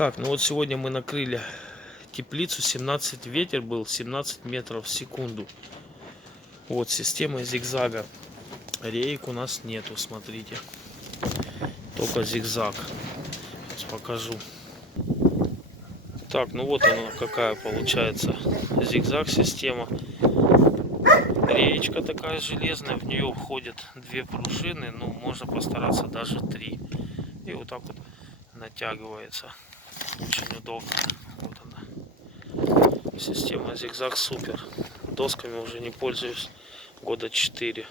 Так, ну вот сегодня мы накрыли теплицу, 17 ветер был, 17 метров в секунду. Вот система зигзага. Реек у нас нету, смотрите. Только зигзаг. Сейчас покажу. Так, ну вот она какая получается зигзаг система. Реечка такая железная, в нее входят две пружины, ну можно постараться даже 3. И вот так вот натягивается. Очень удобно. Вот она. Система зигзаг супер. Досками уже не пользуюсь года 4.